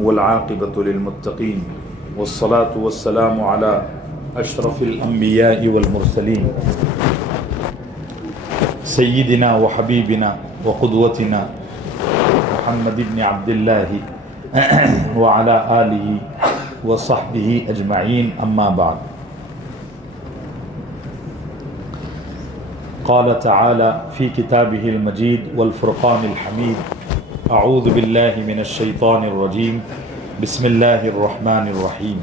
والعاقبة للمتقين والصلاة والسلام على أشرف الأنبياء والمرسلين سيدنا وحبيبنا وقدوتنا محمد بن عبد الله وعلى آله وصحبه أجمعين أما بعد قال تعالى في كتابه المجيد والفرقان الحميد أعوذ بالله من الشيطان الرجيم بسم الله الرحمن الرحيم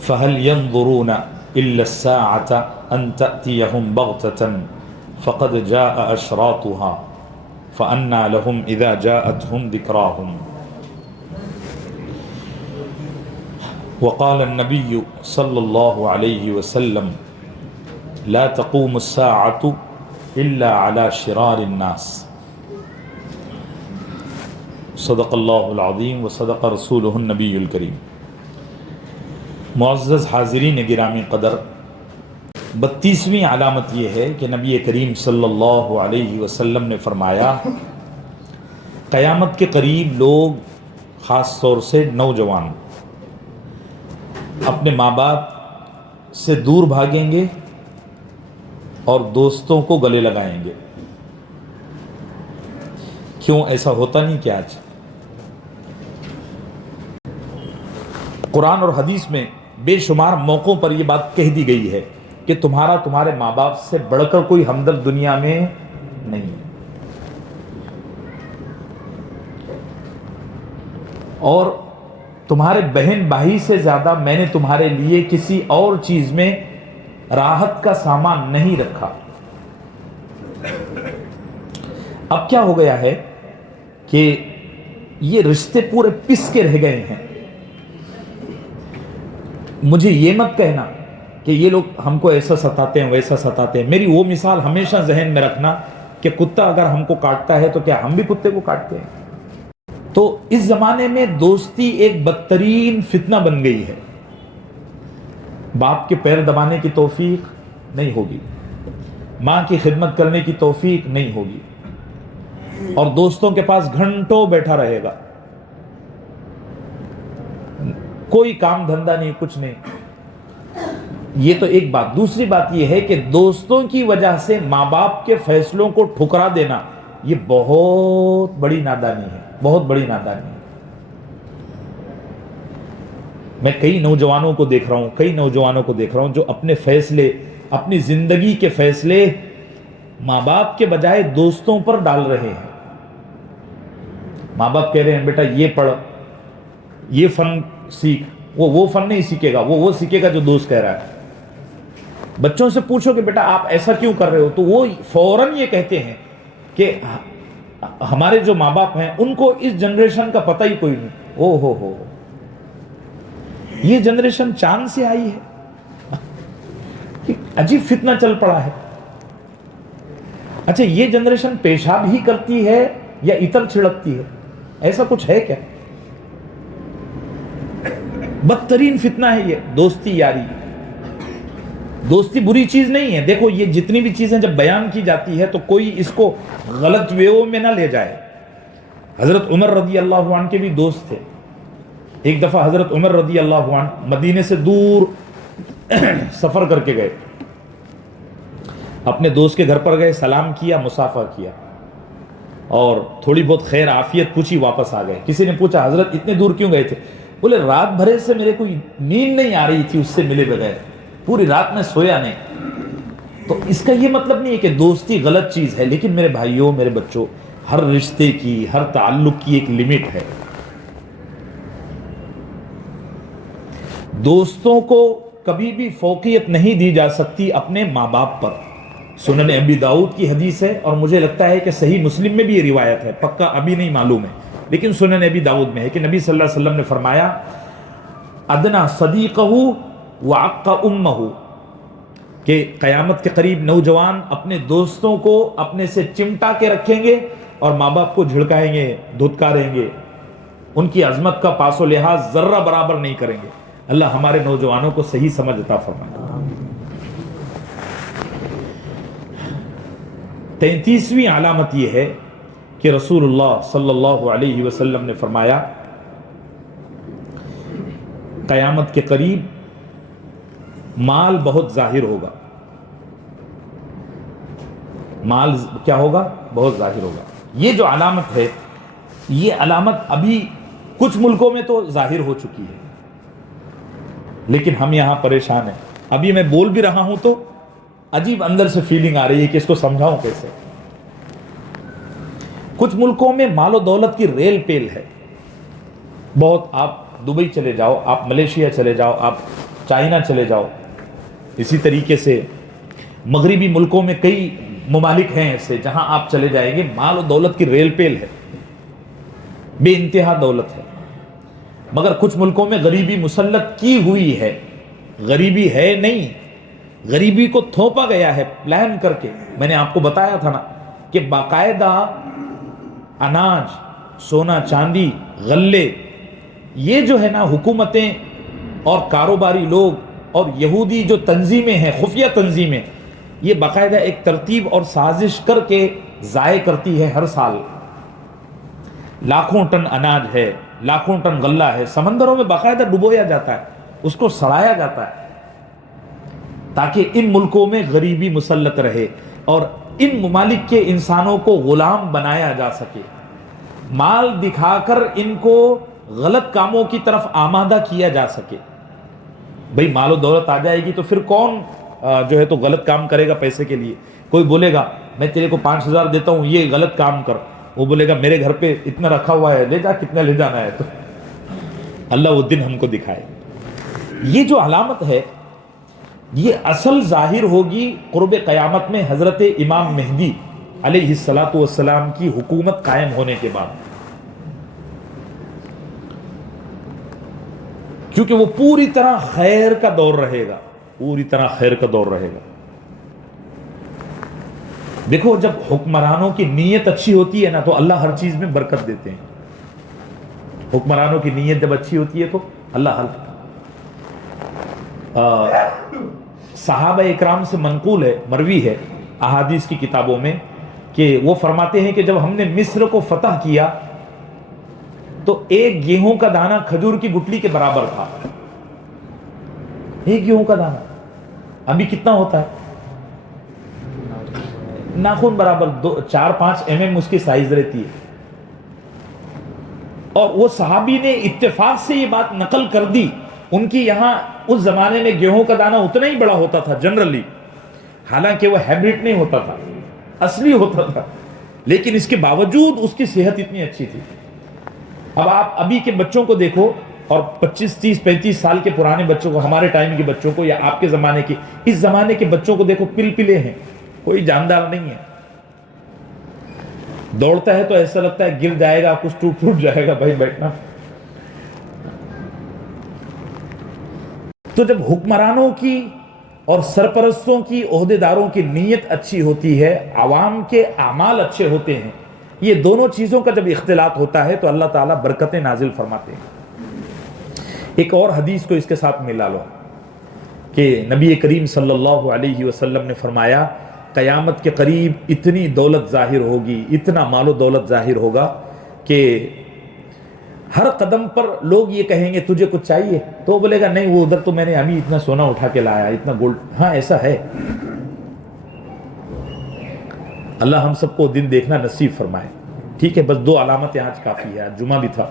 فهل ينظرون إلا الساعة أن تأتيهم بغتة فقد جاء أشراطها فأنى لهم إذا جاءتهم ذكراهم وقال النبي صلى الله عليه وسلم لا تقوم الساعة إلا على شرار الناس صدق اللہ العظیم و صدق رسولہ النبی الکریم۔ معزز حاضرین گرامی قدر، 32ویں علامت یہ ہے کہ نبی کریم صلی اللہ علیہ وسلم نے فرمایا قیامت کے قریب لوگ، خاص طور سے نوجوان، اپنے ماں باپ سے دور بھاگیں گے اور دوستوں کو گلے لگائیں گے۔ کیوں ایسا ہوتا نہیں کیا آج؟ قرآن اور حدیث میں بے شمار موقعوں پر یہ بات کہہ دی گئی ہے کہ تمہارے ماں باپ سے بڑھ کر کوئی ہمدرد دنیا میں نہیں، اور تمہارے بہن بھائی سے زیادہ میں نے تمہارے لیے کسی اور چیز میں راحت کا سامان نہیں رکھا۔ اب کیا ہو گیا ہے کہ یہ رشتے پورے پس کے رہ گئے ہیں۔ مجھے یہ مت کہنا کہ یہ لوگ ہم کو ایسا ستاتے ہیں ویسا ستاتے ہیں۔ میری وہ مثال ہمیشہ ذہن میں رکھنا کہ کتا اگر ہم کو کاٹتا ہے تو کیا ہم بھی کتے کو کاٹتے ہیں؟ تو اس زمانے میں دوستی ایک بدترین فتنہ بن گئی ہے۔ باپ کے پیر دبانے کی توفیق نہیں ہوگی، ماں کی خدمت کرنے کی توفیق نہیں ہوگی، اور دوستوں کے پاس گھنٹوں بیٹھا رہے گا، کوئی کام دھندہ نہیں، کچھ نہیں۔ یہ تو ایک بات۔ دوسری بات یہ ہے کہ دوستوں کی وجہ سے ماں باپ کے فیصلوں کو ٹھکرا دینا یہ بہت بڑی نادانی ہے، بہت بڑی نادانی ہے۔ میں کئی نوجوانوں کو دیکھ رہا ہوں جو اپنے فیصلے، اپنی زندگی کے فیصلے ماں باپ کے بجائے دوستوں پر ڈال رہے ہیں۔ ماں باپ کہہ رہے ہیں بیٹا یہ پڑھ، یہ فن سیکھ، وہ فن نہیں سیکھے گا، وہ سیکھے گا جو دوست کہہ رہا ہے۔ بچوں سے پوچھو کہ بیٹا آپ ایسا کیوں کر رہے ہو، تو وہ فوراً یہ کہتے ہیں کہ ہمارے جو ماں باپ ہیں ان کو اس جنریشن کا پتہ ہی کوئی نہیں۔ او ہو، یہ جنریشن چاند سے آئی ہے، عجیب فتنہ چل پڑا ہے۔ اچھا، یہ جنریشن پیشاب ہی کرتی ہے یا عطر چھڑکتی ہے؟ ایسا کچھ ہے کیا؟ بدترین فتنہ ہے یہ دوستی یاری۔ دوستی بری چیز نہیں ہے۔ دیکھو یہ جتنی بھی چیزیں جب بیان کی جاتی ہے تو کوئی اس کو غلط ویو میں نہ لے جائے۔ حضرت عمر رضی اللہ عنہ کے بھی دوست تھے۔ ایک دفعہ حضرت عمر رضی اللہ عنہ مدینے سے دور سفر کر کے گئے، اپنے دوست کے گھر پر گئے، سلام کیا، مصافحہ کیا اور تھوڑی بہت خیر عافیت پوچھی، واپس آ گئے۔ کسی نے پوچھا حضرت اتنے دور کیوں گئے تھے؟ بولے رات بھرے سے میرے کو نیند نہیں آ رہی تھی اس سے ملے بغیر، پوری رات میں سویا نہیں۔ تو اس کا یہ مطلب نہیں ہے کہ دوستی غلط چیز ہے، لیکن میرے بھائیوں، میرے بچوں، ہر رشتے کی، ہر تعلق کی ایک لمٹ ہے۔ دوستوں کو کبھی بھی فوقیت نہیں دی جا سکتی اپنے ماں باپ پر۔ سنن ابی داؤد کی حدیث ہے، اور مجھے لگتا ہے کہ صحیح مسلم میں بھی یہ روایت ہے، پکا ابھی نہیں معلوم ہے، لیکن سنن ابی داؤد میں ہے کہ نبی صلی اللہ علیہ وسلم نے فرمایا ادنا صدیقہ وعق امہ، کہ قیامت کے قریب نوجوان اپنے دوستوں کو اپنے سے چمٹا کے رکھیں گے اور ماں باپ کو جھڑکائیں گے، دھتکاریں گے، ان کی عظمت کا پاس و لحاظ ذرہ برابر نہیں کریں گے۔ اللہ ہمارے نوجوانوں کو صحیح سمجھ عطا فرمائے۔ 33ویں علامت یہ ہے کہ رسول اللہ صلی اللہ علیہ وسلم نے فرمایا قیامت کے قریب مال بہت ظاہر ہوگا. مال کیا ہوگا؟ بہت ظاہر ہوگا. یہ جو علامت ہے، یہ علامت ابھی کچھ ملکوں میں تو ظاہر ہو چکی ہے، لیکن ہم یہاں پریشان ہیں. ابھی میں بول بھی رہا ہوں تو عجیب اندر سے فیلنگ آ رہی ہے کہ اس کو سمجھاؤں کیسے. کچھ ملکوں میں مال و دولت کی ریل پیل ہے بہت. آپ دبئی چلے جاؤ، آپ ملیشیا چلے جاؤ، آپ چائنا چلے جاؤ. اسی طریقے سے مغربی ملکوں میں کئی ممالک ہیں ایسے جہاں آپ چلے جائیں گے مال و دولت کی ریل پیل ہے، بے انتہا دولت ہے. مگر کچھ ملکوں میں غریبی مسلط کی ہوئی ہے. غریبی ہے نہیں، غریبی کو تھوپا گیا ہے پلان کر کے. میں نے آپ کو بتایا تھا نا کہ باقاعدہ اناج، سونا چاندی، غلے، یہ جو ہے نا حکومتیں اور کاروباری لوگ اور یہودی جو تنظیمیں ہیں، خفیہ تنظیمیں، یہ باقاعدہ ایک ترتیب اور سازش کر کے ضائع کرتی ہے ہر سال. لاکھوں ٹن اناج ہے، لاکھوں ٹن غلہ ہے، سمندروں میں باقاعدہ ڈبویا جاتا ہے، اس کو سڑایا جاتا ہے تاکہ ان ملکوں میں غریبی مسلط رہے اور ان ممالک کے انسانوں کو غلام بنایا جا سکے. مال دکھا کر ان کو غلط کاموں کی طرف آمادہ کیا جا سکے. بھئی مال و دولت آ جائے گی تو پھر کون جو ہے تو غلط کام کرے گا پیسے کے لیے. کوئی بولے گا میں تیرے کو 5,000 دیتا ہوں، یہ غلط کام کر. وہ بولے گا میرے گھر پہ اتنا رکھا ہوا ہے، لے جا، کتنا لے جانا ہے. تو اللہ وہ دن ہم کو دکھائے. یہ جو علامت ہے یہ اصل ظاہر ہوگی قرب قیامت میں حضرت امام مہدی علیہ السلام کی حکومت قائم ہونے کے بعد، کیونکہ وہ پوری طرح خیر کا دور رہے گا، پوری طرح خیر کا دور رہے گا. دیکھو جب حکمرانوں کی نیت اچھی ہوتی ہے نا تو اللہ ہر چیز میں برکت دیتے ہیں. حکمرانوں کی نیت جب اچھی ہوتی ہے تو اللہ ہر صحابہ اکرام سے منقول ہے، مروی ہے احادیث کی کتابوں میں کہ وہ فرماتے ہیں کہ جب ہم نے مصر کو فتح کیا تو ایک گیہوں کا دانہ کھجور کی گٹلی کے برابر تھا. ایک گیہوں کا دانہ ابھی کتنا ہوتا ہے؟ ناخن برابر 4-5 mm اس کی سائز رہتی ہے. اور وہ صحابی نے اتفاق سے یہ بات نقل کر دی. ان کی یہاں اس زمانے میں گیہوں کا دانہ اتنا ہی بڑا ہوتا تھا جنرلی، حالانکہ وہ ہیبرڈ نہیں ہوتا تھا، اصلی ہوتا تھا، لیکن اس کے باوجود اس کی صحت اتنی اچھی تھی. اب آپ ابھی کے بچوں کو دیکھو اور 25, 30, 35 سال کے پرانے بچوں کو، ہمارے ٹائم کے بچوں کو یا آپ کے زمانے کے، اس زمانے کے بچوں کو دیکھو، پلپلے ہیں، کوئی جاندار نہیں ہے. دوڑتا ہے تو ایسا لگتا ہے گر جائے گا، کچھ ٹوٹ جائے گا. بھائی بیٹھنا. تو جب حکمرانوں کی اور سرپرستوں کی، عہدیداروں کی نیت اچھی ہوتی ہے، عوام کے اعمال اچھے ہوتے ہیں، یہ دونوں چیزوں کا جب اختلاط ہوتا ہے تو اللہ تعالیٰ برکتیں نازل فرماتے ہیں. ایک اور حدیث کو اس کے ساتھ ملا لو کہ نبی کریم صلی اللہ علیہ وسلم نے فرمایا قیامت کے قریب اتنی دولت ظاہر ہوگی، اتنا مال و دولت ظاہر ہوگا کہ ہر قدم پر لوگ یہ کہیں گے تجھے کچھ چاہیے؟ تو وہ بولے گا نہیں، وہ ادھر تو میں نے ابھی اتنا سونا اٹھا کے لایا، اتنا گولڈ. ہاں ایسا ہے. اللہ ہم سب کو دن دیکھنا نصیب فرمائے. ٹھیک ہے، بس 2 علامتیں آج کافی ہے، آج جمعہ بھی تھا.